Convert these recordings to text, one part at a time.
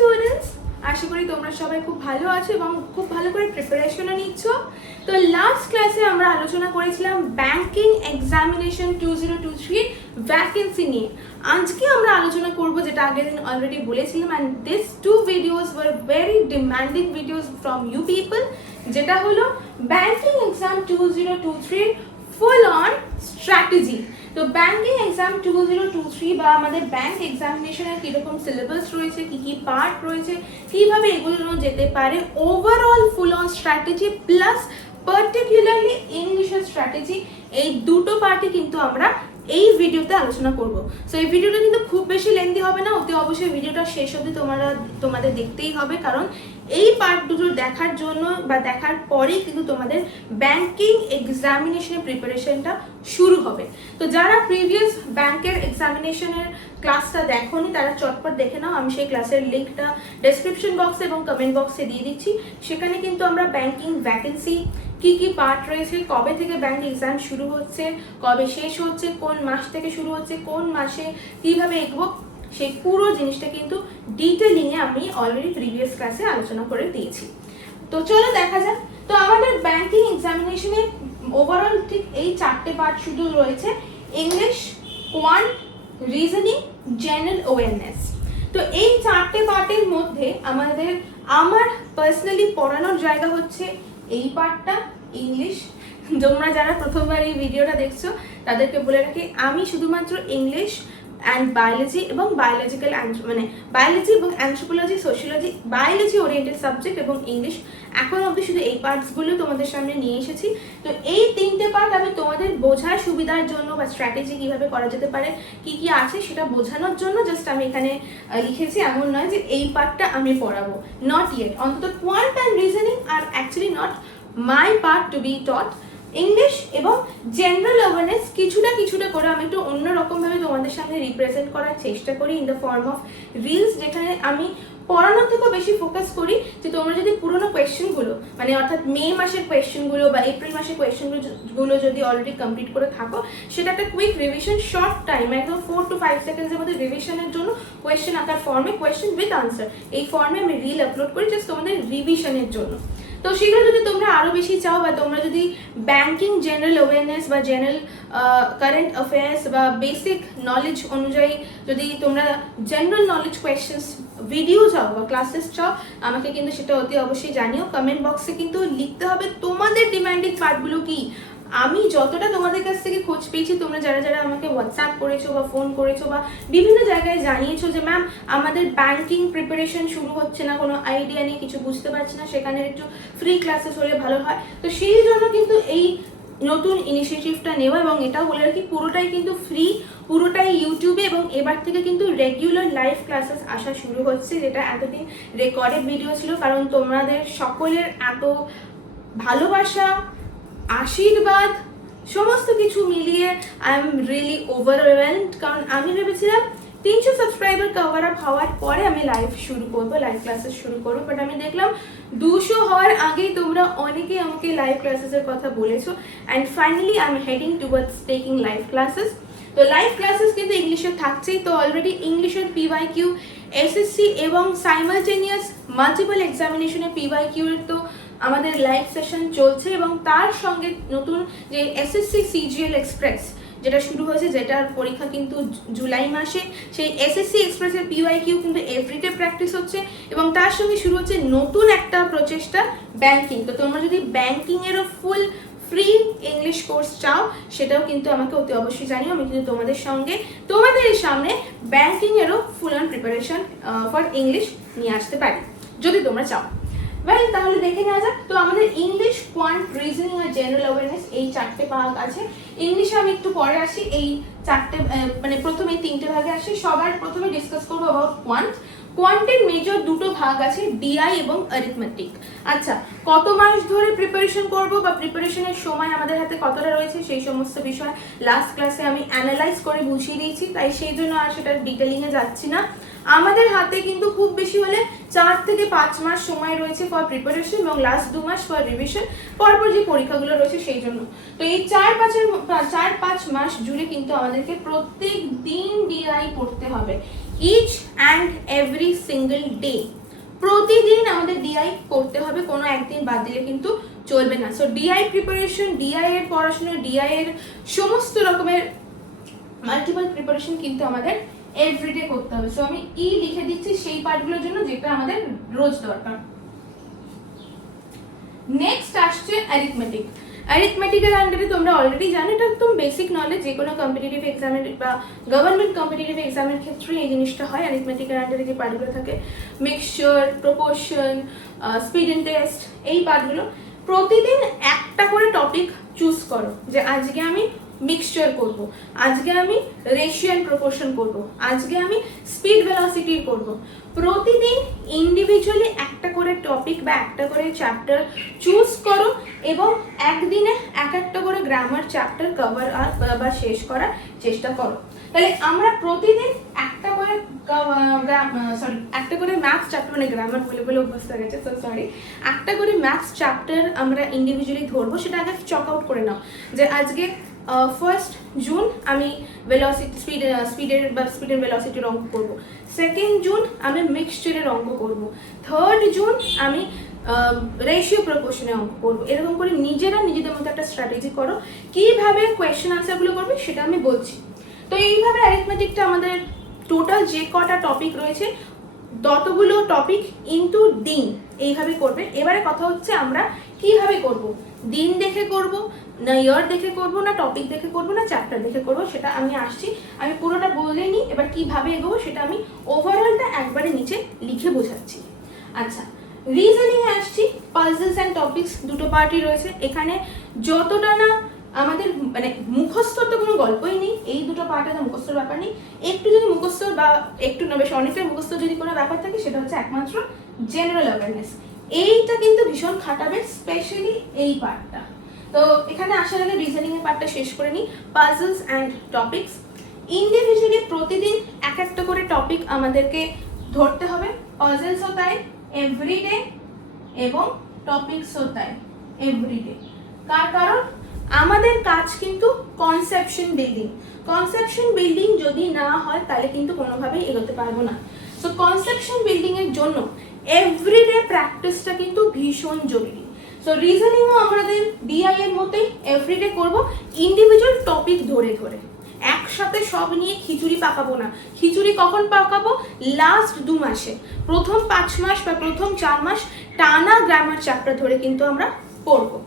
Students, আশা করি তোমরা সবাই খুব ভালো আছো এবং খুব ভালো করে প্রিপারেশনও নিচ্ছ। তো লাস্ট ক্লাসে আমরা আলোচনা করেছিলাম ব্যাংকিং এক্সামিনেশন 2023 ভ্যাকেন্সি নিয়ে। আজকে আমরা আলোচনা করব যেটা আগের দিন অলরেডি বলেছিলাম, and this two videos were very demanding videos from you people, যেটা হলো banking exam 2023 full on strategy. তো ব্যাংকিং এক্সাম 2023 বা আমাদের ব্যাংক এক্সামিনেশনের কীরকম সিলেবাস রয়েছে, কী কী পার্ট রয়েছে, কীভাবে এগুলো যেতে পারে, overall full on strategy plus particularly ইংলিশের স্ট্র্যাটেজি, এই দুটো পার্টে কিন্তু আমরা এই ভিডিওতে আলোচনা করব। সো এই ভিডিওটা কিন্তু খুব বেশি লেন্দি হবে না, অতি অবশ্যই ভিডিওটা শেষ অবধি তোমাদের দেখতেই হবে, কারণ এই পার্ট দুটো দেখার জন্য বা দেখার পরেই কিন্তু তোমাদের ব্যাংকিং এক্সামিনেশনের প্রিপারেশনটা শুরু হবে। তো যারা প্রিভিয়াস ব্যাংকের এক্সামিনেশনের ক্লাসটা দেখোনি তারা চটপট দেখে নাও, আমি সেই ক্লাসের লিঙ্কটা ডেসক্রিপশন বক্সে এবং কমেন্ট বক্সে দিয়ে দিচ্ছি। সেখানে কিন্তু আমরা ব্যাংকিং ভ্যাকেন্সি কি কি পার্ট রয়েছে, কবে থেকে ব্যাংক এক্সাম শুরু হচ্ছে, কবে শেষ হচ্ছে, কোন মাস থেকে শুরু হচ্ছে, কোন মাসে কিভাবে এগোবো, সেই পুরো জিনিসটা কিন্তু ডিটেলিংয়ে আমি অলরেডি প্রিভিয়াস ক্লাসে আলোচনা করে দিয়েছি। তো চলো দেখা যাক। তো আমাদের ব্যাংকিং এক্সামিনেশনে ওভারঅল ঠিক এই চারটে পার্ট শুধু রয়েছে: English, quant, reasoning, general awareness. তো এই চারটে পার্টের মধ্যে আমার পার্সোনালি পড়ানোর জায়গা হচ্ছে এই পার্টটা, ইংলিশ। তোমরা যারা প্রথমবার এই ভিডিওটা দেখছো তাদেরকে বলে রাখি, আমি শুধুমাত্র ইংলিশ অ্যান্ড বায়োলজি এবং বায়োলজিক্যাল বায়োলজি এবং anthropology, sociology, biology oriented subject এবং ইংলিশ এখন অবধি শুধু এই পার্টসগুলো তোমাদের সামনে নিয়ে এসেছি। তো এই তিনটে পার্ট আমি তোমাদের বোঝার সুবিধার জন্য বা স্ট্র্যাটেজি কীভাবে করা যেতে পারে, কি কি আছে সেটা বোঝানোর জন্য জাস্ট আমি এখানে লিখেছি। এমন নয় যে এই পার্টটা আমি পড়াবো, নট ইয়েট। অন্তত কোয়ান্ট অ্যান্ড রিজনিং আর actually not my part to be taught. English এবং জেনারেল অ্যাওয়ারনেস কিছুটা করে আমি একটু অন্যরকমভাবে তোমাদের সামনে রিপ্রেজেন্ট করার চেষ্টা করি in the form of reels, যেখানে আমি পড়ানোর থেকেও বেশি ফোকাস করি যে তোমরা যদি পুরোনো কোয়েশ্চেনগুলো অর্থাৎ মে মাসের কোয়েশ্চেনগুলো বা এপ্রিল মাসের কোয়েশ্চেনগুলো যদি অলরেডি কমপ্লিট করে থাকো, সেটা একটা কুইক রিভিশন, শর্ট টাইম, একদম 4 to 5 সেকেন্ডসের মধ্যে রিভিশনের জন্য কোয়েশ্চেন আকার ফর্মে, কোয়েশ্চেন উইথ আনসার, এই ফর্মে আমি রিল আপলোড করি জাস্ট তোমাদের রিভিশনের জন্য। তো সেগুলো যদি তোমরা আরও বেশি চাও বা তোমরা যদি ব্যাংকিং জেনারেল অ্যাওয়ারনেস বা জেনারেল কারেন্ট অ্যাফেয়ার্স বা বেসিক নলেজ অনুযায়ী যদি তোমরা জেনারেল নলেজ কোয়েশ্চেন্স ভিডিও চাও বা ক্লাসেস চাও, আমাকে কিন্তু সেটা অতি অবশ্যই জানিও। কমেন্ট বক্সে কিন্তু লিখতে হবে তোমাদের ডিমান্ডিং পার্টগুলো কি। আমি যতটা তোমাদের কাছ থেকে খোঁজ পেয়েছি, তোমরা যারা আমাকে হোয়াটসঅ্যাপ করেছো বা ফোন করেছো বা বিভিন্ন জায়গায় জানিয়েছো যে ম্যাম আমাদের ব্যাংকিং প্রিপারেশন শুরু হচ্ছে না, কোনো আইডিয়া নেই, কিছু বুঝতে পারছি না, সেখানে একটু ফ্রি ক্লাসেস হলে ভালো হয়। তো সেই জন্য কিন্তু এই নতুন ইনিশিয়েটিভটা নেওয়া, এবং এটাও বলে রাখি পুরোটাই কিন্তু ফ্রি, পুরোটাই ইউটিউবে, এবং এবার থেকে কিন্তু রেগুলার লাইভ ক্লাসেস আসা শুরু হচ্ছে, যেটা এতদিন রেকর্ডেড ভিডিও ছিল। কারণ তোমাদের সকলের এত ভালোবাসা, আশীর্বাদ, সমস্ত কিছু মিলিয়ে আই এম রিয়েলি ওভারওয়েলমড। কারণ আমি ভেবেছিলাম 300 সাবস্ক্রাইবার কভার আপ হওয়ার পরে আমি লাইভ ক্লাসেস শুরু করবো, বাট আমি দেখলাম 200 হওয়ার আগেই তোমরা অনেকেই আমাকে লাইভ ক্লাসেসের কথা বলেছো, and finally I am heading towards taking live classes. তো লাইভ ক্লাসেস কিন্তু ইংলিশে থাকছেই। তো অলরেডি ইংলিশের PYQ, SSC এবং সাইমালটেনিয়াস মাল্টিপল এক্সামিনেশনের PYQ এর তো আমাদের লাইভ সেশন চলছে, এবং তার সঙ্গে নতুন যে SSC CGL এক্সপ্রেস যেটা শুরু হয়েছে, যেটার পরীক্ষা কিন্তু জুলাই মাসে, সেই SSC এক্সপ্রেসের PYQ কিন্তু এভরিডে প্র্যাকটিস হচ্ছে, এবং তার সঙ্গে শুরু হচ্ছে নতুন একটা প্রচেষ্টা ব্যাংকিং। তো তোমরা যদি ব্যাংকিংয়েরও ফুল ফ্রি ইংলিশ কোর্স চাও, সেটাও কিন্তু আমাকে অতি অবশ্যই জানিও। আমি কিন্তু তোমাদের সামনে ব্যাংকিংয়েরও full on preparation for English নিয়ে আসতে পারি যদি তোমরা চাও। ওয়েল, তাহলে দেখে নেওয়া যাক। তো আমাদের ইংলিশ, কোয়ান্ট, রিজনিং আর জেনারেল অ্যাওয়ারনেস এই চারটে ভাগ আছে। ইংলিশে আমি একটু পরে আসি, এই চারটে প্রথমে এই তিনটে ভাগে আসি। সবার প্রথমে ডিসকাস করবো অ্যাবাউট কোয়ান্ট। কোয়ান্টের মেজর দুটো ভাগ আছে, ডিআই এবং অ্যারিথমেটিক। আচ্ছা, কত মাস ধরে প্রিপারেশন করব বা প্রিপারেশনের সময় আমাদের হাতে কতটা রয়েছে, সেই সমস্ত বিষয় লাস্ট ক্লাসে আমি অ্যানালাইজ করে বুঝিয়ে দিয়েছি, তাই সেই জন্য আর সেটার ডিটেলিংয়ে যাচ্ছি না। আমাদের হাতে কিন্তু খুব বেশি হলে 4 থেকে 5 মাস সময় রয়েছে ফর প্রিপারেশন, এবং লাস্ট 2 মাস ফর রিভিশন, পরপর যে পরীক্ষাগুলো রয়েছে সেই জন্য। তো এই 4-5 মাস জুড়ে কিন্তু আমাদেরকে প্রত্যেক দিন ডিআই পড়তে হবে। Each and every single day. প্রতিদিন আমাদের ডিআই করতে হবে, কোনো একদিন বাদ দিলে কিন্তু চলবে না। সো ডিআই প্রিপারেশন, ডিআই এর পড়াশোনা, ডিআই এর সমস্ত রকমের মাল্টিপল প্রিপারেশন কিন্তু আমাদের এভরিডে করতে হবে। সো আমি লিখে দিচ্ছি সেই পার্টগুলোর জন্য যেটা আমাদের রোজ দরকার। নেক্সট আসছে অ্যারিথমেটিক। অ্যারিথমেটিকের আন্ডারে তোমরা অলরেডি জানো, এটা একদম বেসিক নলেজ, যে কোনো কম্পিটিটিভ এক্সামের বা গভর্নমেন্ট কম্পিটিটিভ এক্সামের ক্ষেত্রে এই জিনিসটা হয়। অ্যারিথমেটিকের আন্ডারে যে পার্টগুলো থাকে, mixture, proportion, speed and test, এই পার্টগুলো প্রতিদিন একটা করে টপিক চুজ করো, যে আজকে আমি মিক্সচার করব, আজকে আমি রেশিও এন্ড প্রপোর্শন করব, আজকে আমি স্পিড ভেলোসিটি করব। প্রতিদিন ইন্ডিভিজুয়ালি একটা করে টপিক বা একটা করে চ্যাপ্টার চুজ করো এবং একদিনে একটা করে গ্রামার চ্যাপ্টার কভার বা শেষ করার চেষ্টা করো। তাহলে আমরা প্রতিদিন একটা করে ম্যাথস চ্যাপ্টার, মানে গ্রামার বলে বলে অভ্যস্ত হয়ে গেছে, সো সরি, একটা করে ম্যাথস চ্যাপ্টার আমরা ইন্ডিভিজুয়ালি ধরবো। সেটা আগে চক আউট করে নাও, যে আজকে 1 জুন আমি স্পিডের ভেলোসিটির অঙ্ক করবো, 2 জুন আমি মিক্সচারের অঙ্ক করবো, 3 জুন আমি রেশিও প্রপোর্শনের অঙ্ক করবো। এরকম করে নিজেদের মধ্যে একটা স্ট্র্যাটেজি করো, কিভাবে কোয়েশ্চেন আনসারগুলো করবে সেটা আমি বলছি। তো এইভাবে অ্যারিথমেটিকটা আমাদের টোটাল যে কটা টপিক রয়েছে ততগুলো টপিক ইনটু দিন এইভাবে করবে। এবারে কথা হচ্ছে আমরা কিভাবে করব, দিন দেখে করব না ইয়ার দেখে করব না টপিক দেখে করব না চ্যাপ্টার দেখে করব, সেটা আমি আসছি। আমি পুরোটা বলে নিই, এবার কিভাবে এগোবো সেটা আমি ওভারঅলটা একবারে নিচে লিখে বোঝাচ্ছি। আচ্ছা, রিজনিং এ আসছি। পাজলস অ্যান্ড টপিকস দুটো পার্টই রয়েছে এখানে। যতটা না আমাদের মানে মুখস্থর তো কোনো গল্পই নেই, এই দুটো পার্টে তো মুখস্থর ব্যাপার নেই। একটু যদি মুখস্থর বা একটু না বেশ অনেকটাই মুখস্থর যদি কোনো ব্যাপার থাকে, সেটা হচ্ছে একমাত্র জেনারেল অ্যাওয়ারনেস। এইটা কিন্তু ভীষণ খাটাবে, স্পেশালি এই পার্টটা। তো এখানে আসার আগে রিজনিং এর পার্টটা শেষ করে নিই। পাজলস অ্যান্ড টপিকস, ইন্ডিভিজুয়ালি প্রতিদিন একটা করে টপিক আমাদেরকে ধরতে হবে। পাজলস হতা है এভরিডে এবং টপিকস হতা है এভরিডে। কারণ আমাদের কাজ কিন্তু কনসেপশন বিল্ডিং যদি না হয় তাহলে কিন্তু কোনোভাবেই এগোতে পারবো না। সো কনসেপশন বিল্ডিং এর জন্য এভরিডে প্র্যাকটিসটা কিন্তু ভীষণ জরুরি। সো রিজনিংও আমাদের ডিআই এর মতোই এভরিডে করব, ইন্ডিভিজুয়াল টপিক ধরে ধরে। একসাথে সব নিয়ে খিচুড়ি পাকাবো না। খিচুড়ি কখন পাকাবো? লাস্ট 2 মাসে, প্রথম 5 মাস বা প্রথম 4 মাস টানা গ্রামার চ্যাপ্টার ধরে কিন্তু আমরা পড়বো।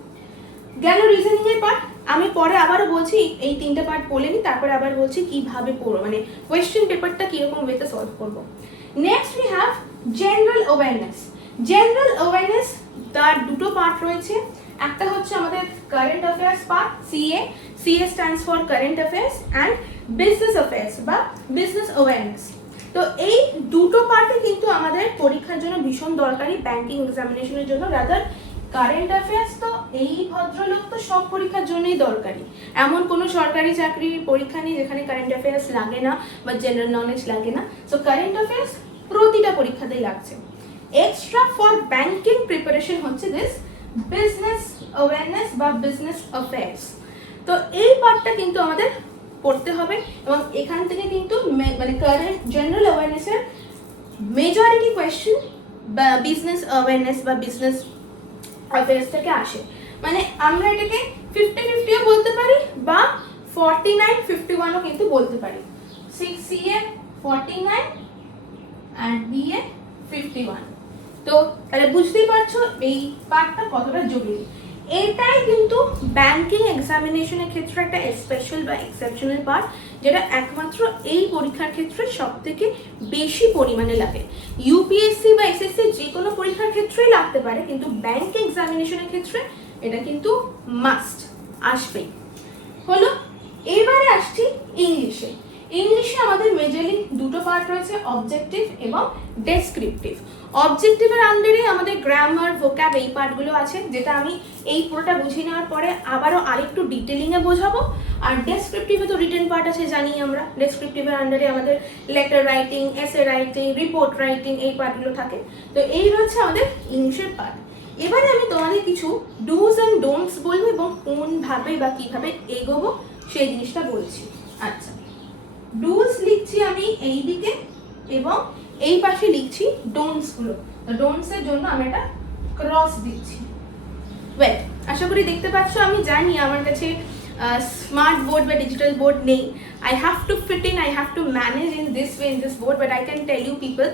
গেল রিজনিং এর পার্ট। আমি পরে আবারও বলছি, এই 3টে পার্ট বলে নি, তারপরে আবার বলছি কিভাবে পড়বো, মানে কোয়েশ্চেন পেপারটা কিরকম ওয়েতে সলভ করবো। Next we have general awareness. তার দুটো পার্ট রয়েছে। একটা হচ্ছে আমাদের current affairs part, CA stands for current affairs, and business affairs বা বিজনেস অ্যাওয়ারনেস। তো এই দুটো পার্টে কিন্তু আমাদের পরীক্ষার জন্য ভীষণ দরকারি, ব্যাংকিং এক্সামিনেশনের জন্য। রাদার কারেন্ট অ্যাফেয়ার্স তো এই ভদ্রলোক তো সব পরীক্ষার জন্যই দরকারি। এমন কোনো সরকারি চাকরির পরীক্ষা নেই যেখানে কারেন্ট অ্যাফেয়ার্স লাগে না বা জেনারেল নলেজ লাগে না। সো কারেন্ট অ্যাফেয়ার্স প্রতিটা পরীক্ষাতেই লাগছে। এক্সট্রা ফর ব্যাংকিং প্রিপারেশন হচ্ছে দিস বিজনেস অ্যাওয়ারনেস বা বিজনেস অ্যাফেয়ার্স। তো এই পার্টটা কিন্তু আমাদের পড়তে হবে এবং এখান থেকে কিন্তু মানে কারেন্ট জেনারেল অ্যাওয়ারনেসের মেজরিটি কোয়েশ্চেন বা বিজনেস অ্যাওয়ারনেস বা বিজনেস অ্যাফেয়ার্স থেকে আসে। মানে আমরা এটাকে 50-50ও বলতে পারি বা 49-51ও কিন্তু বলতে পারি। 6CA 49 and BA 51। তো তাহলে বুঝতেই পারছো এই পার্টটা কতটা জরুরি। এটাই কিন্তু ব্যাংকিং এক্সামিনেশনের ক্ষেত্রে একটা স্পেশাল বা এক্সেপশনাল পার্ট, যেটা একমাত্র এই পরীক্ষার ক্ষেত্রে সব থেকে বেশি পরিমাণে লাগে। ইউপিএসসি বা এসএসসি যে কোনো পরীক্ষার ক্ষেত্রেই লাগতে পারে, কিন্তু ব্যাংকিং এক্সামিনেশনের ক্ষেত্রে এটা কিন্তু মাস্ট আসবেই। হলো, এবারে আসছি ইংলিশে। আমাদের মেজরলি দুটো পার্ট রয়েছে, অবজেক্টিভ এবং ডেসক্রিপটিভ। অবজেক্টিভের আন্ডারে আমাদের গ্রামার, ভোক্যাব এই পার্টগুলো আছে, যেটা আমি এই পুরোটা বুঝিয়ে নেওয়ার পরে আবারও আরেকটু ডিটেলিংয়ে বোঝাবো। আর ডেসক্রিপটিভে তো রিটেন পার্ট আছে জানি আমরা। ডেসক্রিপটিভের আন্ডারে আমাদের letter writing, essay writing, report writing এই পার্টগুলো থাকে। তো এই রয়েছে আমাদের ইংলিশের পার্ট। এবারে আমি তোমাদের কিছু ডুজ অ্যান্ড ডোন্টস বলবো এবং কোনভাবে বা কিভাবে এগোবো সেই জিনিসটা বলছি। আচ্ছা, ডুজ লিখছি আমি এই দিকে এবং এই পাশে লিখছি ডোন্টসগুলো। তো ডোন্টসের জন্য আমি একটা ক্রস দিচ্ছি। ওয়েল, আশা করি দেখতে পাচ্ছ, আমি জানি আমার কাছে স্মার্ট বোর্ড বা ডিজিটাল বোর্ড নেই। I have to fit in, I have to manage in this way in this board, but I can tell you people,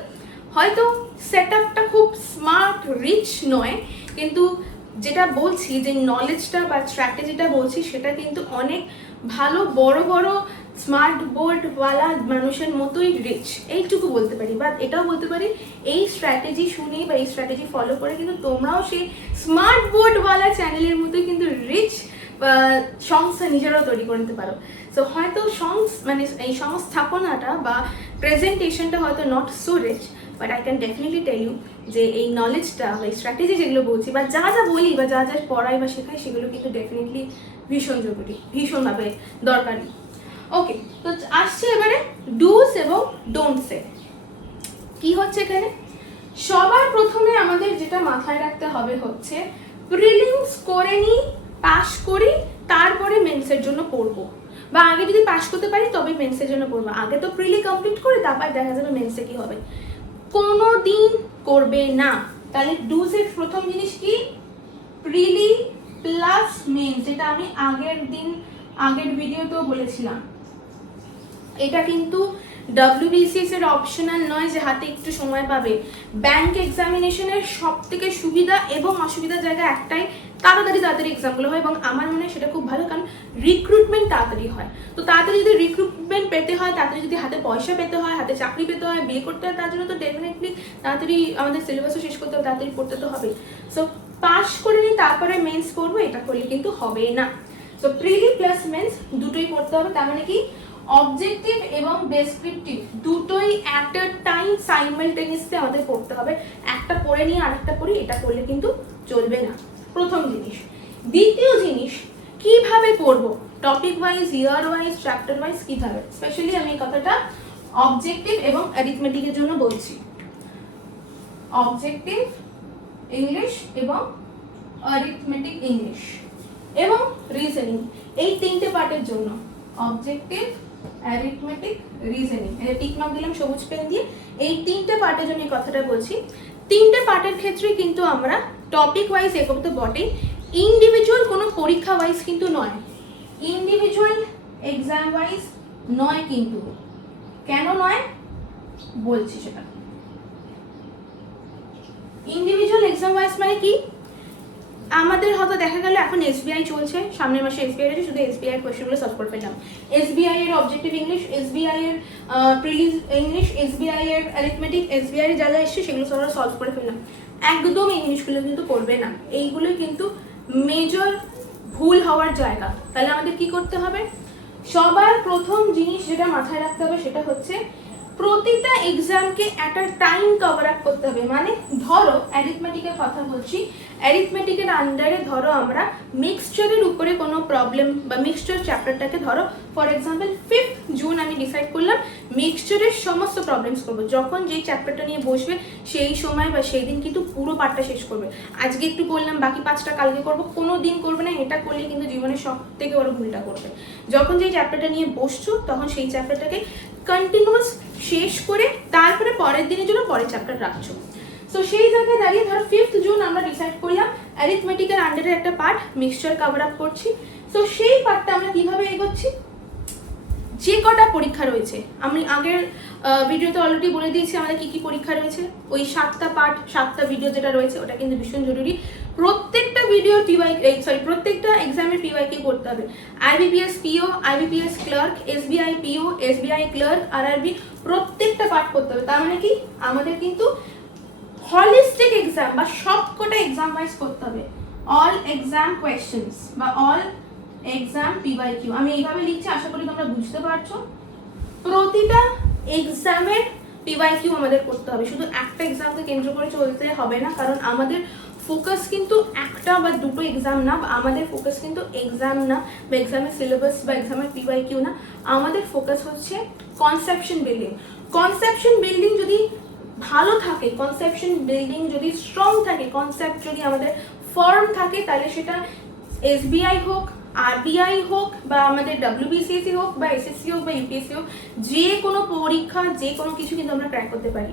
হয়তো সেট আপটা খুব স্মার্ট রিচ নয়, কিন্তু যেটা বলছি, যে নলেজটা বা স্ট্র্যাটেজিটা বলছি, সেটা কিন্তু অনেক ভালো বড় বড় স্মার্ট বোর্ডওয়ালা মানুষের মতোই রিচ, এইটুকু বলতে পারি। বা এটাও বলতে পারি, এই স্ট্র্যাটেজি শুনে বা এই স্ট্র্যাটেজি ফলো করে কিন্তু তোমরাও সেই স্মার্ট বোর্ডওয়ালা চ্যানেলের মতোই কিন্তু রিচ সংস্থা নিজেরাও তৈরি করে নিতে পারো। সো হয়তো মানে এই সংস্থাপনাটা বা প্রেজেন্টেশনটা হয়তো not so rich, but I can definitely tell you যে এই নলেজটা বা এই স্ট্র্যাটেজি যেগুলো বলছি বা যা যা বলি বা যা যা পড়াই বা শেখাই, সেগুলো কিন্তু ডেফিনেটলি ভীষণ জরুরি, ভীষণভাবে দরকারি। ওকে, তো আসছে এবারে ডুস এবং ডোন্টসে। কি হচ্ছে এখানে? সবার প্রথমে আমাদের যেটা মাথায় রাখতে হবে হচ্ছে, প্রিলিমস করে নিই, পাস করি, তারপরে মেন্সের জন্য পড়বো, বা আগে যদি পাস করতে পারি তবে মেন্সের জন্য পড়বো। আগে তো প্রিলি কমপ্লিট করে তারপর দেখা যাবে মেন্সে কি হবে। কোনো দিন করবে না। তাহলে ডুসের প্রথম জিনিস কি? প্রিলি প্লাস মেন্স, যেটা আমি আগের ভিডিওতেও বলেছিলাম। এটা কিন্তু WBCS এর অপশনাল নয় যে হাতে একটু সময় পাবে। ব্যাংক এক্সামিনেশনের সব থেকে সুবিধা এবং অসুবিধার জায়গা একটাই, তাড়াতাড়ি এক্সামগুলো হয়, এবং আমার মনে হয় সেটা খুব ভালো, কারণ রিক্রুটমেন্ট তাড়াতাড়ি হয়। তো তাড়াতাড়ি যদি রিক্রুটমেন্ট পেতে হয়, তাড়াতাড়ি যদি হাতে পয়সা পেতে হয়, হাতে চাকরি পেতে হয়, বিয়ে করতে হয়, তার জন্য তো ডেফিনেটলি তাড়াতাড়ি আমাদের সিলেবাসও শেষ করতে হবে, তাড়াতাড়ি পড়তে তো হবে। সো পাস করে নিই, তারপরে মেন্স করবো, এটা করলে কিন্তু হবে না। সো প্রিলি প্লাস মেন্স দুটোই পড়তে হবে। তার মানে কি, অবজেক্টিভ এবং ডেসক্রিপটিভ দুটোই অ্যাট আ টাইম সাইমালটেনিয়াসলি আমাদের পড়তে হবে। একটা পড়ে নিয়ে আরেকটা পড়ি, এটা করলে কিন্তু চলবে না, প্রথম জিনিস। দ্বিতীয় জিনিস, কিভাবে পড়বো? টপিক ওয়াইজ, ইয়ার ওয়াইজ, চ্যাপ্টার ওয়াইজ, কিভাবে? স্পেশালি আমি এই কথাটা অবজেক্টিভ এবং অ্যারিথমেটিকের জন্য বলছি। অবজেক্টিভ ইংলিশ এবং অ্যারিথমেটিক ইংলিশ এবং রিজনিং, এই তিনটে পার্টের জন্য। অবজেক্টিভ, অ্যারিথমেটিক, রিজনিং, এটা টিক মার্ক দিলাম সবুজ পেন দিয়ে। এই তিনটে পার্টের জন্য এই কথাটা বলছি। তিনটে পার্টের ক্ষেত্রে কিন্তু আমরা টপিক ওয়াইজ এগোবো তো বটেই, ইন্ডিভিজুয়াল কোনো পরীক্ষা ওয়াইজ কিন্তু নয়, ইন্ডিভিজুয়াল এক্সাম ওয়াইজ নয় কিন্তু। কেন নয় বলছি সেটা। ইন্ডিভিজুয়াল এক্সাম ওয়াইজ মানে কি, আমাদের হয়তো দেখা গেল এখন SBI চলছে, সামনের মাসে SBI আছে, শুধু SBI এর কোয়েশ্চেনগুলো সলভ করে ফেললাম। SBI এর অবজেক্টিভ ইংলিশ, SBI এর প্রিলিজ ইংলিশ, SBI এর অ্যারিথমেটিক, SBI এর যা যা এসছে সেগুলো সলভ করে ফেললাম। একদম এই জিনিসগুলো কিন্তু করবে না, এইগুলো কিন্তু মেজর ভুল হওয়ার জায়গা। তাহলে আমাদের কি করতে হবে? সবার প্রথম জিনিস যেটা মাথায় রাখতে হবে সেটা হচ্ছে, প্রতিটা এক্সামকে একটা টাইম কভার আপ করতে হবে। মানে ধরো অ্যারিথমেটিকের কথা বলছি, অ্যারিথমেটিকের আন্ডারে ধরো আমরা মিক্সচারের উপরে কোনো প্রবলেম বা মিক্সচার চ্যাপ্টারটাকে ধরো ফর এক্সাম্পল 5th জুন আমি ডিসাইড করলাম মিক্সচারের সমস্ত প্রবলেমস করবো। যখন যেই চ্যাপ্টারটা নিয়ে বসবে সেই সময় বা সেই দিন কিন্তু পুরো পার্টটা শেষ করবে। আজকে একটু করলাম, বাকি 5টা কালকে করবো, কোনো দিন করবে না। এটা করলে কিন্তু জীবনের সব থেকে বড় ভুলটা করবে। যখন যেই চ্যাপ্টারটা নিয়ে বসছো তখন সেই চ্যাপ্টারটাকে কন্টিনিউয়াস শেষ করে তারপরে পরের দিনের জন্য পরের চ্যাপ্টার রাখছো। সো সেই জায়গায় দাঁড়িয়ে ধরো 5th জুন আমরা ডিসাইড করলাম অ্যারিথমেটিকের আন্ডারে একটা পার্ট মিক্সচার কভার আপ করছি। সো সেই পার্টটা আমরা কিভাবে এগোচ্ছি, যে কটা পরীক্ষা রয়েছে আমি আগের ভিডিওতে অলরেডি বলে দিয়েছি আমাদের কি কি পরীক্ষা রয়েছে। ওই 7টা পার্ট 7টা ভিডিও যেটা রয়েছে ওটা কিন্তু ভীষণ জরুরি। প্রত্যেকটা ভিডিও প্রত্যেকটা এক্সামের PYQ করতে হবে। IBPS PO, IBPS clerk, SBI PO, SBI clerk, RRB, প্রত্যেকটা পার্ট করতে হবে। তার মানে কি আমাদের কিন্তু হলিস্টিক এক্সাম বা সবকটা এক্সাম ওয়াইজ করতে হবে। অল এক্সাম কোয়েশ্চেন্স বা অল এক্সাম PYQ, আমি এইভাবে লিখছি, আশা করি তোমরা বুঝতে পারছো। প্রতিটা এক্সামের PYQ আমাদের করতে হবে, শুধু একটা এক্সামকে কেন্দ্র করে চলতে হবে না, কারণ আমাদের ফোকাস কিন্তু একটা বা দুটো এক্সাম না, বা আমাদের ফোকাস কিন্তু এক্সাম না বা এক্সামের সিলেবাস বা এক্সামের PYQ না। আমাদের ফোকাস হচ্ছে কনসেপশন বিল্ডিং। কনসেপশন বিল্ডিং যদি ভালো থাকে, কনসেপশন বিল্ডিং যদি স্ট্রং থাকে, কনসেপ্ট যদি আমাদের ফার্ম থাকে, তাহলে সেটা SBI হোক, আরবিআই হোক বা আমাদের WBCSC হোক বা SSC হোক বা UPSC হোক, যে কোনো পরীক্ষা যে কোনো কিছু কিন্তু আমরা ক্র্যাক করতে পারি।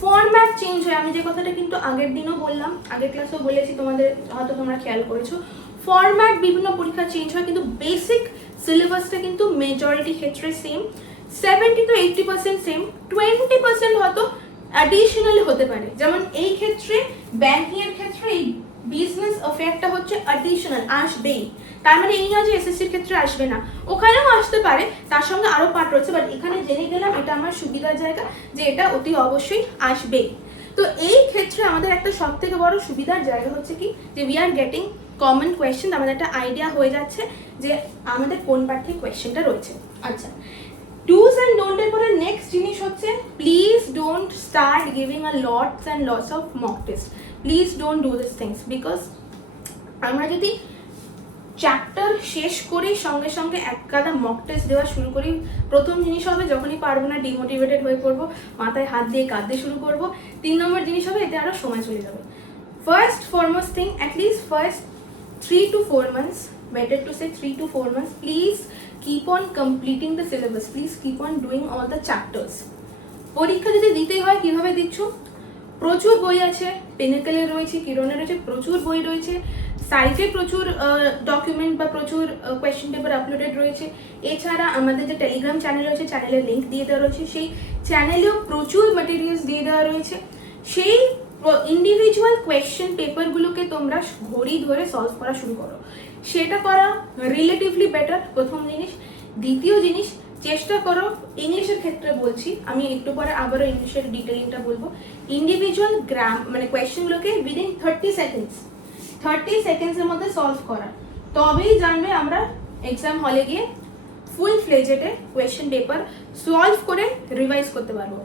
ফরম্যাট চেঞ্জ হয়, আমি যে কথাটা কিন্তু আগের দিনও বললাম, আগের ক্লাসেও বলেছি তোমাদের, হয়তো তোমরা খেয়াল করেছো, ফরম্যাট বিভিন্ন পরীক্ষা চেঞ্জ হয় কিন্তু বেসিক সিলেবাসটা কিন্তু মেজরিটি ক্ষেত্রে সেম, 70 to 80% সেম, 20% হয়তো অ্যাডিশনাল হতে পারে। যেমন এই ক্ষেত্রে ব্যাংকিং এর ক্ষেত্রে এই বিজনেস অ্যাফেয়ারটা হচ্ছে অ্যাডিশনাল, আসবেই। তার মানে এই নয় যে এসএসসির ক্ষেত্রে আসবে না, ওখানেও আসতে পারে, তার সঙ্গে আরো পার্ট রয়েছে, বাট এখানে জেনে গেলাম এটা আমার সুবিধার জায়গা যে এটা অতি অবশ্যই আসবেই। তো এই ক্ষেত্রে আমাদের একটা সব থেকে বড় সুবিধার জায়গা হচ্ছে কি, যে we are getting common question, আমাদের একটা আইডিয়া হয়ে যাচ্ছে যে আমাদের কোন পার্ট থেকে কোয়েশ্চেনটা রয়েছে। আচ্ছা, ডুজ অ্যান্ড ডোন্ট এর পরে নেক্সট জিনিস হচ্ছে, please don't start giving a lots and lots of mock test. Please don't do this things, because আমরা যদি চ্যাপ্টার শেষ করেই সঙ্গে সঙ্গে এক গাদা মক টেস্ট দেওয়া শুরু করি, প্রথম জিনিস হবে যখনই পারবো না ডিমোটিভেটেড হয়ে পড়বো, মাথায় হাত দিয়ে কাঁদতে শুরু করবো। 3 নম্বর জিনিস হবে, এতে আরও সময় চলে যাবে। First foremost thing, at least first 3 to 4 months, better to say 3 to 4 months, please keep on completing the syllabus, please keep on doing all the chapters. পরীক্ষা যদি দিতেই হয় কিভাবে দিচ্ছ, প্রচুর বই আছে, পিনাকেলের রয়েছে, কিরণের রয়েছে, প্রচুর বই রয়েছে, সাইটে প্রচুর ডকুমেন্ট বা প্রচুর কোয়েশ্চেন পেপার আপলোডেড রয়েছে। এছাড়া আমাদের যে টেলিগ্রাম চ্যানেল রয়েছে, চ্যানেলের লিঙ্ক দিয়ে দেওয়া রয়েছে, সেই চ্যানেলেও প্রচুর ম্যাটেরিয়ালস দিয়ে দেওয়া রয়েছে। সেই ইন্ডিভিজুয়াল কোয়েশ্চেন পেপারগুলোকে তোমরা ঘড়ি ধরে সলভ করা শুরু করো, সেটা করা রিলেটিভলি বেটার, প্রথম জিনিস। দ্বিতীয় জিনিস, চেষ্টা করো, ইংলিশের ক্ষেত্রে বলছি, আমি একটু পরে আবারও ইংলিশের ডিটেলিংটা বলবো, ইন্ডিভিজুয়াল মানে কোয়েশ্চেনগুলোকে উইদিন 30 সেকেন্ডসের মধ্যে সলভ করা, তবেই জানবে আমরা এক্সাম হলে গিয়ে ফুল ফ্লেজেডে কোয়েশ্চেন পেপার সলভ করে রিভাইজ করতে পারবো।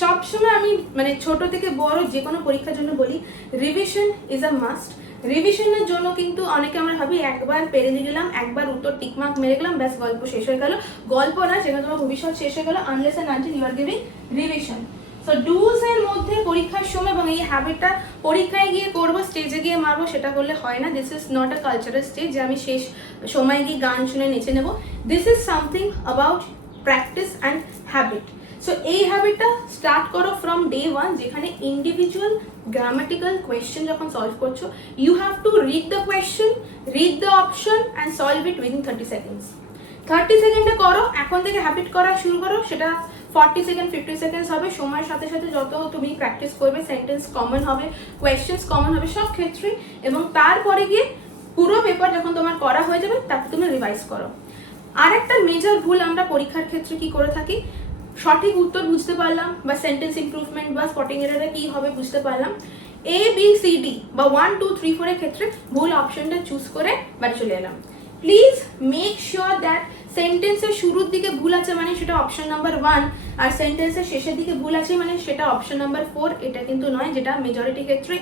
সবসময় আমি মানে ছোট থেকে বড় যে কোনো পরীক্ষার জন্য বলি, রিভিশন ইজ আ মাস্ট। রিভিশনের জন্য কিন্তু অনেকে আমরা ভাবি একবার পেরে দিয়ে গেলাম, একবার উত্তর টিকমার্ক মেরে গেলাম, ব্যাস গল্প শেষ হয়ে গেল। গল্প না, সেখানে তোমার ভবিষ্যৎ শেষ হয়ে গেল, unless and until you are giving revision. So ডুজ এর মধ্যে পরীক্ষার সময়, এবং এই হ্যাবিটটা পরীক্ষায় গিয়ে করবো, স্টেজে গিয়ে মারবো, সেটা করলে হয় না। This is not a cultural stage যে আমি শেষ সময় গিয়ে গান শুনে নেচে নেবো। This is something about practice and habit. So এই হ্যাবিটটা স্টার্ট করো ফ্রম ডে 1, যেখানে ইন্ডিভিজুয়াল গ্রামাটিক্যাল কোয়েশ্চেন যখন সলভ করছো, you have to read the question, read the option and solve it within 30 seconds. 30 সেকেন্ডে করো, এখন থেকে হ্যাবিট করা শুরু করো, সেটা 40 সেকেন্ড 50 সেকেন্ডস হবে। সময়ের সাথে সাথে যত তুমি প্র্যাকটিস করবে, সেন্টেন্স কমন হবে, কোয়েশ্চেন্স কমন হবে সব ক্ষেত্রেই, এবং তারপরে গিয়ে পুরো পেপার যখন তোমার করা হয়ে যাবে, তারপর তুমি রিভাইজ করো। আর একটা মেজর ভুল আমরা পরীক্ষার ক্ষেত্রে কি করে থাকি, সঠিক উত্তর বুঝতে পারলাম বা সেন্টেন্স ইমপ্রুভমেন্ট বা স্পটিং এরারে কি হবে বুঝতে পারলাম, ABCD বা 1 2 3 4 এর ক্ষেত্রে ভুল অপশনটা চুজ করে বাড়ি চলে এলাম। প্লিজ মেক শিওর দ্যাট সেন্টেন্সের শুরুর দিকে ভুল আছে মানে সেটা অপশন নাম্বার 1, আর সেন্টেন্সের শেষের দিকে ভুল আছে মানে সেটা অপশন নাম্বার 4, এটা কিন্তু নয়, যেটা মেজরিটি ক্ষেত্রে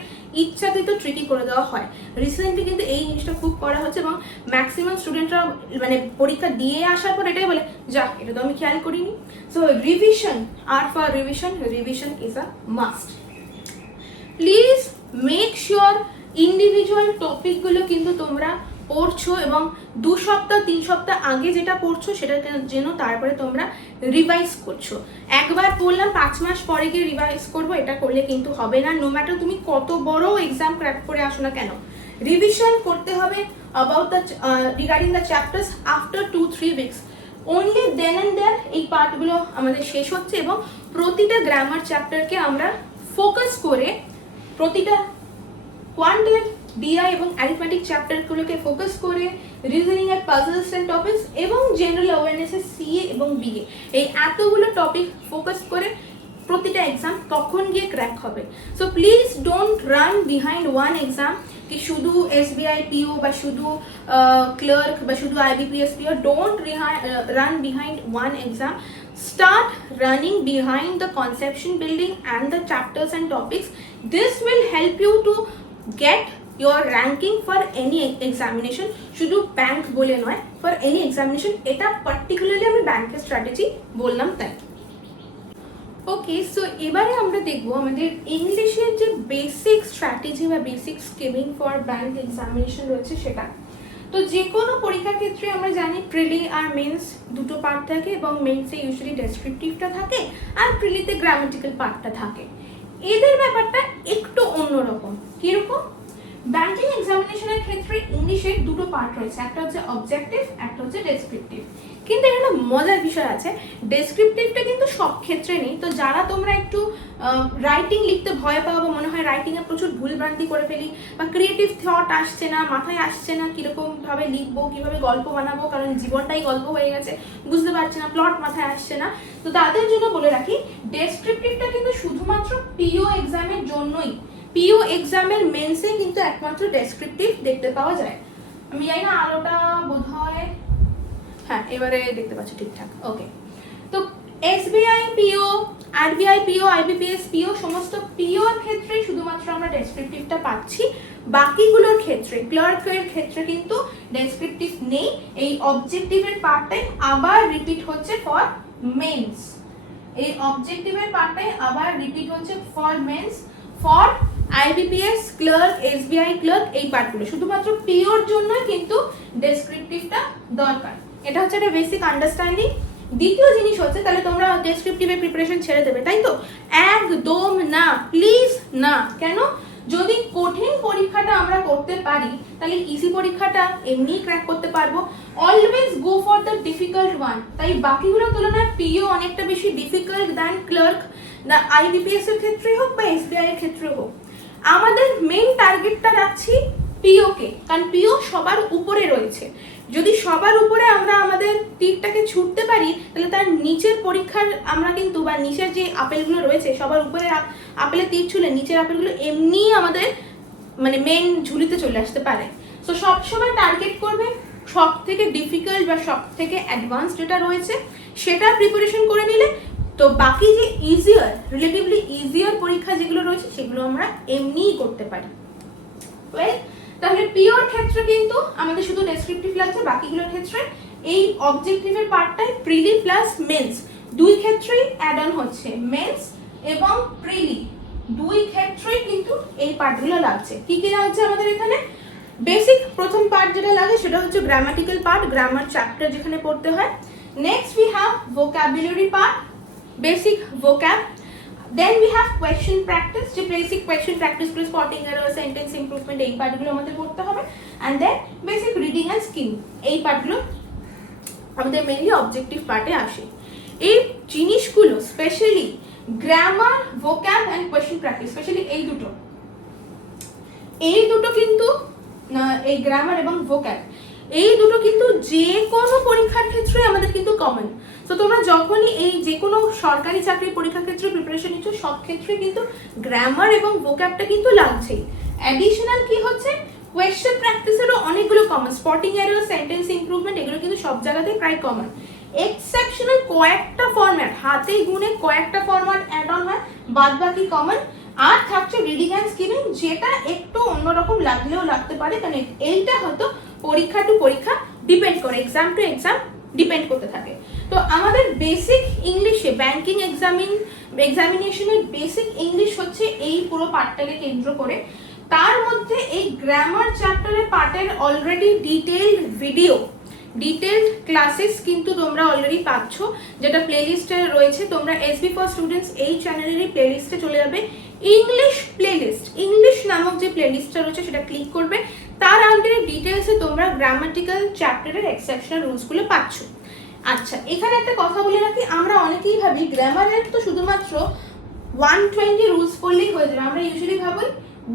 ইচ্ছাকৃত ট্রিকি করে দেওয়া হয়। রিসেন্টলি কিন্তু এই জিনিসটা খুব করা হচ্ছে, এবং ম্যাক্সিমাম স্টুডেন্টরা মানে পরীক্ষা দিয়ে আসার পর এটাই বলে, যা এটা তো আমি খেয়াল করিনি। সো রিভিশন, আর for revision is a must. Please make sure individual টপিকগুলো কিন্তু তোমরা পড়ছো, এবং 2 সপ্তাহ 3 সপ্তাহ আগে যেটা পড়ছো সেটা যেন তারপরে তোমরা রিভাইজ করছো। একবার পড়লাম 5 মাস পরে গিয়ে রিভাইজ করবো, এটা করলে কিন্তু হবে না। নো ম্যাটার তুমি কত বড় এক্সাম ক্র্যাক করে আসো না কেন, রিভিশন করতে হবে about the regarding the chapters after 2-3 weeks. Only then and there এই পার্টগুলো আমাদের শেষ হচ্ছে, এবং প্রতিটা গ্রামার চ্যাপ্টারকে আমরা ফোকাস করে, প্রতিটা কোয়ান্টিটিভ ডিআই এবং অ্যারিথমেটিক চ্যাপ্টারগুলোকে ফোকাস করে, রিজনিং এর পাজলস এন্ড টপিকস এবং জেনারেল অ্যাওয়ারনেসের সিএ এবং বিএ, এই এতগুলো টপিক ফোকাস করে প্রতিটা এক্সাম তখন গিয়ে ক্র্যাক হবে। So please don't run behind one exam, কি শুধু এসবিআই পিও বা শুধু ক্লার্ক বা শুধু IBPS PO, don't run behind one exam. Start running behind the conception building and the chapters and topics. This will help you to get your ranking for any examination. শুধু bank বলে নয়, for any examination, এটা particularly আমি ব্যাংকের strategy বললাম তাই। ওকে, so এবারে আমরা দেখবো আমাদের ইংলিশের যে বেসিক স্ট্র্যাটেজি বা basic skimming for bank examination রয়েছে সেটা। তো যে কোনো পরীক্ষার ক্ষেত্রে আমরা জানি প্রিলি আর মেন্স দুটো পার্ট থাকে, এবং মেন্সে ইউজুয়ালি ডেসক্রিপটিভটা থাকে আর প্রিলিতে গ্রামাটিক্যাল পার্টটা থাকে। এদের ব্যাপারটা একটু অন্যরকম। কিরকম? ব্যাংকিং এক্সামিনেশনের ক্ষেত্রে ইংলিশের দুটো পার্ট রয়েছে, একটা হচ্ছে অবজেক্টিভ, একটা হচ্ছে ডেসক্রিপটিভ। কিন্তু এখানে মজার বিষয় আছে, ডেসক্রিপটিভটা কিন্তু সব ক্ষেত্রে নেই। তো যারা তোমরা একটু রাইটিং লিখতে ভয় পাও বা মনে হয় রাইটিংয়ে প্রচুর ভুলভ্রান্তি করে ফেলি, বা ক্রিয়েটিভ থট আসছে না, মাথায় আসছে না কীরকমভাবে লিখবো, কীভাবে গল্প বানাবো, কারণ জীবনটাই গল্প হয়ে গেছে, বুঝতে পারছে না, প্লট মাথায় আসছে না, তো তাদের জন্য বলে রাখি ডেসক্রিপটিভটা কিন্তু শুধুমাত্র পিও এক্সামের জন্যই। পিও এক্সামের মেন্সে কিন্তু একমাত্র ডেসক্রিপটিভ দেখতে পাওয়া যায়। আমি জানি না আলোটা বোধহয়, হ্যাঁ এবারে দেখতে পাচ্ছ ঠিকঠাক, ওকে। তো এসবিআই পিও, আরবিআই পিও, আইবিপিএস পিও, সমস্ত পিওর ক্ষেত্রে শুধুমাত্র আমরা ডেসক্রিপটিভটা পাচ্ছি। বাকিগুলোর ক্ষেত্রে, ক্লার্কের ক্ষেত্রে কিন্তু ডেসক্রিপটিভ নেই। এই অবজেক্টিভের পার্টটাই আবার রিপিট হচ্ছে ফর মেন্স। এই অবজেক্টিভের পার্টটাই আবার রিপিট হচ্ছে for mains, for IBPS clerk, SBI clerk, এই পার্টগুলো শুধুমাত্র পিওর জন্যই কিন্তু ডেসক্রিপটিভটা দরকার। এটা হচ্ছে একটা বেসিক আন্ডারস্ট্যান্ডিং। দ্বিতীয় জিনিস হচ্ছে, তাহলে তোমরা ডেসক্রিপটিভের প্রিপারেশন ছেড়ে দেবে, তাই তো? একদম না, প্লিজ না। কেন? যদি কঠিন পরীক্ষাটা আমরা করতে পারি তাহলে ইজি পরীক্ষাটা এমনিই ক্র্যাক করতে পারবো। Always go for the difficult one. তাই বাকিগুলোর তুলনায় পিও অনেকটা বেশি ডিফিকাল্ট দ্যান ক্লার্ক, না আইবিপিএস এর ক্ষেত্রে হোক বা এসবিআই এর ক্ষেত্রে হোক। আমাদের মেইন টার্গেটটা রাখছি পিওকে, কারণ পিও সবার উপরে রয়েছে। যদি সবার উপরে আমরা আমাদের তীরটাকে ছুটতে পারি তাহলে তার নিচের পরীক্ষার আমরা কিন্তু, বা নিচের যে আপেলগুলো রয়েছে, সবার উপরে আপেলের তীর ছুলে নিচের আপেলগুলো এমনিই আমাদের মানে মেন ঝুলিতে চলে আসতে পারে। তো সবসময় টার্গেট করবে সব থেকে ডিফিকাল্ট বা সব থেকে অ্যাডভান্স যেটা রয়েছে সেটা প্রিপারেশন করে নিলে, তো বাকি যে ইজিয়ার, রিলেটিভলি ইজিয়ার পরীক্ষা যেগুলো রয়েছে সেগুলো আমরা এমনিই করতে পারি। ওয়েল, তাহলে পিওর ক্ষেত্রে কিন্তু আমাদের শুধু ডেসক্রিপটিভ লাগছে, বাকিগুলোর ক্ষেত্রে এই অবজেক্টিভের পার্টটাই প্রিলি প্লাস মেন্স দুই ক্ষেত্রেই অ্যাড অন হচ্ছে। মেন্স এবং প্রিলি দুই ক্ষেত্রেই কিন্তু এই পার্টগুলো লাগছে। কি কি লাগছে আমাদের এখানে? বেসিক প্রথম পার্ট যেটা লাগে সেটা হচ্ছে গ্রামাটিক্যাল পার্ট, গ্রামার চ্যাপ্টার যেখানে পড়তে হয়। Next we have vocabulary part, basic vocab. Then we have question practice, যে basic question practice plus spotting error, sentence improvement, এই পার্টগুলো আমাদের পড়তে হবে। And then basic reading and skimming, এই পার্টগুলো আমাদের মেইনলি অবজেক্টিভ পার্টে আসে। এই জিনিসগুলো specially grammar, vocab and question practice, specially এই দুটো কিন্তু এই গ্রামার এবং ভোক্যাব এই দুটো কিন্তু যে কোনো পরীক্ষার ক্ষেত্রে আমাদের কিন্তু কমন। তো তোমরা যখনই এই যে কোনো সরকারি চাকরির পরীক্ষার ক্ষেত্রে প্রিপারেশন নিচ্ছ সব ক্ষেত্রে কিন্তু গ্রামার এবং ভোক্যাবটা কিন্তু লাগছেই। অ্যাডিশনাল কি হচ্ছে, কোয়েশ্চেন প্র্যাকটিসেরও অনেকগুলো common, spotting error, sentence improvement, এগুলো কিন্তু সব জায়গাতেই প্রায় কমন। এক্সেপশনাল কয়েকটা ফরম্যাট, হাতে গুনে কয়েকটা ফরম্যাট অ্যাড অন হয়, বাদ বাকি কমন। আর থাকছে রিডিং অ্যান্ড স্কিমিং, যেটা একটু অন্যরকম লাগলেও লাগতে পারে, কারণ এইটা হয়তো পরীক্ষা টু পরীক্ষা ডিপেন্ড করে, এক্সাম টু এক্সাম ডিপেন্ড করতে থাকে। তো আমাদের বেসিক ইংলিশে ব্যাংকিং এক্সামিনেশনের বেসিক ইংলিশ হচ্ছে এই পুরো পার্টটাকে কেন্দ্র করে। তার মধ্যে এই গ্রামার চ্যাপ্টারের পার্টের অলরেডি ডিটেইলড ক্লাসেস কিন্তু তোমরা অলরেডি পাচ্ছ, যেটা প্লেলিস্টে রয়েছে। তোমরা এসবি ফর স্টুডেন্টস এই চ্যানেলেরই প্লেলিস্টে চলে যাবে, ইংলিশ প্লেলিস্ট, ইংলিশ নামক যে প্লেলিস্টটা রয়েছে সেটা ক্লিক করবে। তার আন্ডারে ডিটেলসে তোমরা গ্রামাটিক্যাল চ্যাপ্টারের এক্সেপশনাল রুলসগুলো পাচ্ছ। আচ্ছা, এখানে একটা কথা বলে রাখি, আমরা অনেকেই ভাবি গ্রামারের তো শুধুমাত্র 120 রুলস পড়লেই হয়ে যাবে। আমরা ইউজুয়ালি ভাবি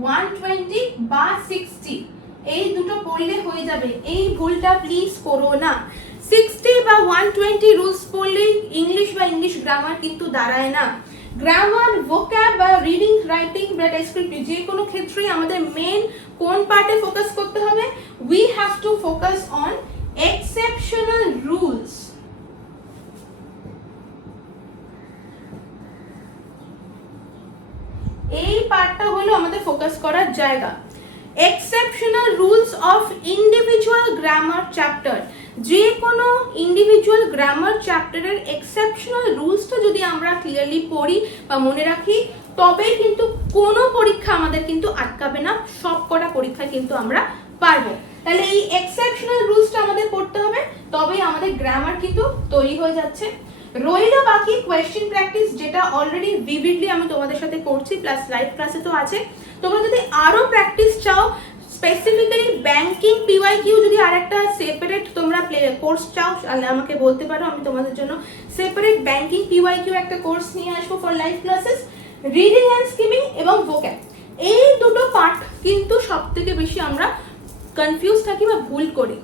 120 বা 60 এই দুটো পড়লে হয়ে যাবে। এই ভুলটা প্লিজ করো না। 60 বা 120 রুলস পড়লেই ইংলিশ বা ইংলিশ গ্রামার কিন্তু দাঁড়ায় না। গ্রামার, ভোক্যাব বা রিডিং, রাইটিং বা ডেসক্রিপটিভ যে কোনো ক্ষেত্রেই আমাদের মেন কোন পার্টে ফোকাস করতে হবে? We have to focus on exceptional rules. এই পার্টটা হলো আমাদের ফোকাস করার জায়গা। Exceptional rules of individual grammar chapter, যে কোনো ইন্ডিভিজুয়াল গ্রামার চ্যাপ্টারের এক্সেপশনাল রুলসটা যদি আমরা ক্লিয়ারলি পড়ি বা মনে রাখি, তবেই কিন্তু কোনো পরীক্ষা আমাদের কিন্তু আটকাবে না, সব কটা পরীক্ষায় কিন্তু আমরা পারবো। তাহলে এই এক্সেপশনাল রুলসটা আমাদের পড়তে হবে, তবেই আমাদের গ্রামার কিন্তু তৈরি হয়ে যাচ্ছে। রইল বাকি কোয়েশ্চেন প্র্যাকটিস, যেটা অলরেডি ভিভিডলি আমি তোমাদের সাথে করছি, প্লাস লাইভ ক্লাসে তো আছে। তোমরা যদি আরো প্র্যাকটিস চাও, স্পেসিফিক্যালি ব্যাংকিং পিওয়াইকিউ যদি আরেকটা সেপারেট তোমরা কোর্স চাও, তাহলে আমাকে বলতে পারো, আমি তোমাদের জন্য সেপারেট ব্যাংকিং পিওয়াইকিউ একটা কোর্স নিয়ে আসবো for live classes. Reading and skimming এবং ভোক্যাব, এই দুটো পার্ট কিন্তু সব থেকে বেশি আমরা কনফিউজ থাকি বা ভুল করি।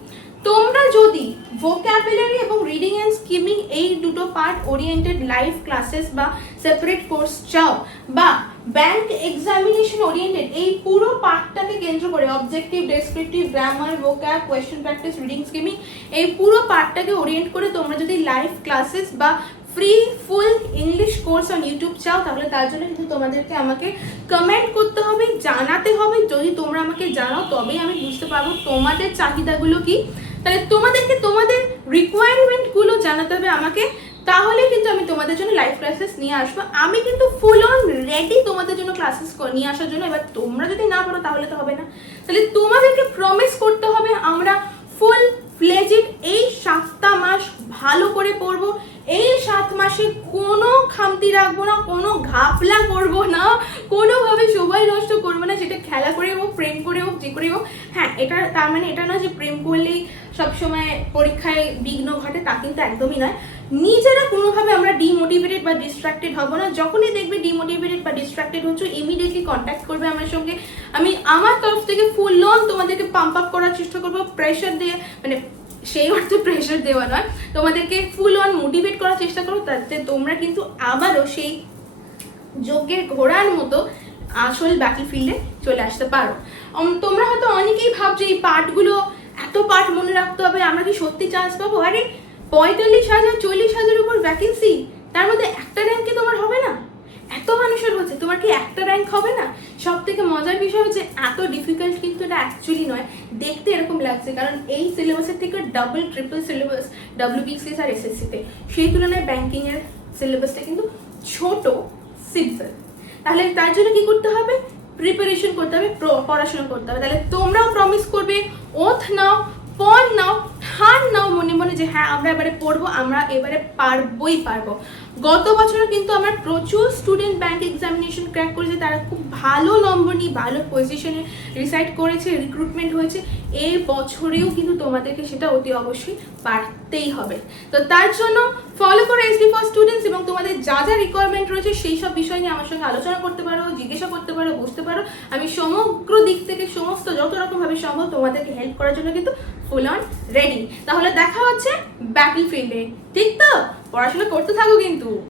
তোমরা যদি ভোক্যাবুলারি এবং রিডিং অ্যান্ড স্কিমিং এই দুটো পার্ট ওরিয়েন্টেড লাইভ ক্লাসেস বা সেপারেট কোর্স চাও, বা ব্যাংক এক্সামিনেশন ওরিয়েন্টেড এই পুরো পার্টটাকে কেন্দ্র করে objective, descriptive, grammar, vocab, question practice, reading, skimming এই পুরো পার্টটাকে ওরিয়েন্ট করে তোমরা যদি লাইভ ক্লাসেস বা free full English course on YouTube চাও, তাহলে তার জন্য কিন্তু তোমাদেরকে আমাকে কমেন্ট করতে হবে, জানাতে হবে। যদি তোমরা আমাকে জানাও তবেই আমি বুঝতে পারবো তোমাদের চাহিদাগুলো কি। তাহলে তোমাদেরকে তোমাদের রিকোয়ারমেন্টগুলো জানাতে হবে আমাকে, তাহলে কিন্তু আমি তোমাদের জন্য লাইভ ক্লাসেস নিয়ে আসবো। আমি কিন্তু ফুল অন রেডি তোমাদের জন্য ক্লাসেস নিয়ে আসার জন্য। এবার তোমরা যদি না পারো তাহলে তো হবে না। তাহলে তোমাদেরকে প্রমিস করতে হবে আমরা ফুল ফ্লেজেড এই 7টা মাস ভালো করে পড়বো। এই 7 মাসে কোনো খামতি রাখবো না, কোনো ঘাপলা করবো না, কোনোভাবে সময় নষ্ট করবো না, সেটা খেলা করে হোক, প্রেম করে হোক, যে করে হোক। হ্যাঁ, এটা তার মানে এটা নয় যে প্রেম করলেই সবসময় পরীক্ষায় বিঘ্ন ঘটে, তা কিন্তু একদমই নয়। নিজেরা কোনোভাবে আমরা ডিমোটিভেটেড বা ডিস্ট্রাক্টেড হব না। যখনই দেখবে ডিমোটিভেটেড বা ডিস্ট্রাক্টেড হচ্ছে, ইমিডিয়েটলি কন্ট্যাক্ট করবে আমার সঙ্গে। আমি আমার তরফ থেকে ফুল অন তোমাদেরকে পাম্প আপ করার চেষ্টা করবো, প্রেশার দিয়ে, মানে সেই অর্থে প্রেশার দেওয়া নয়, তোমাদেরকে ফুল অন মোটিভেট করার চেষ্টা করো, তাতে তোমরা কিন্তু আবারও সেই যজ্ঞের ঘোড়ার মতো আসল ব্যাটলফিল্ডে চলে আসতে পারো। তোমরা হয়তো অনেকেই ভাবছো এই পার্টগুলো, এত পার্ট মনে রাখতে হবে, আমরা কি সত্যি চান্স পাবো? আরে 45,000 40,000 উপর ভ্যাকেন্সি, তার মধ্যে একটা র্যাঙ্কে তোমার হবে না? এত মানুষের হচ্ছে, তোমার কি একটা র্যাঙ্ক হবে না? সব থেকে মজার বিষয় হচ্ছে এত ডিফিকাল্ট কিন্তু এটা অ্যাকচুয়ালি নয়, দেখতে এরকম লাগছে, কারণ এই সিলেবাসের থেকে ডাবল ট্রিপল সিলেবাস WBCS আর SSC-তে, সেই তুলনায় ব্যাংকিংয়ের সিলেবাসটা কিন্তু ছোট, সিম্পল। তাহলে তার জন্য কি করতে হবে? প্রিপারেশন করতে হবে, পড়াশোনা করতে হবে। তাহলে তোমরাও প্রমিস করবে, ওথ নাও, পণ নাও, ঠান নাও মনে মনে যে হ্যাঁ আমরা এবারে পড়বো, আমরা এবারে পারবো। গত বছরও কিন্তু আমার প্রচুর স্টুডেন্ট ব্যাংক এক্সামিনেশন ক্র্যাক করেছে, তারা খুব ভালো নম্বর নিয়ে ভালো পজিশনে রিসাইড করেছে, রিক্রুটমেন্ট হয়েছে। এই বছরেও কিন্তু তোমাদেরকে সেটা অতি অবশ্যই পারতেই হবে। তো তার জন্য ফলো করো SD ফর স্টুডেন্টস, এবং তোমাদের যা যা রিকোয়ারমেন্ট রয়েছে সেই সব বিষয় নিয়ে আমার সঙ্গে আলোচনা করতে পারো, জিজ্ঞাসা করতে পারো, বুঝতে পারো। আমি সমগ্র দিক থেকে সমস্ত যত রকমভাবে সম্ভব তোমাদেরকে হেল্প করার জন্য কিন্তু ফুল অন রেডি। তাহলে দেখা হচ্ছে ব্যাটলফিল্ডে, ঠিক তো? পড়াশোনা করতে থাকো কিন্তু।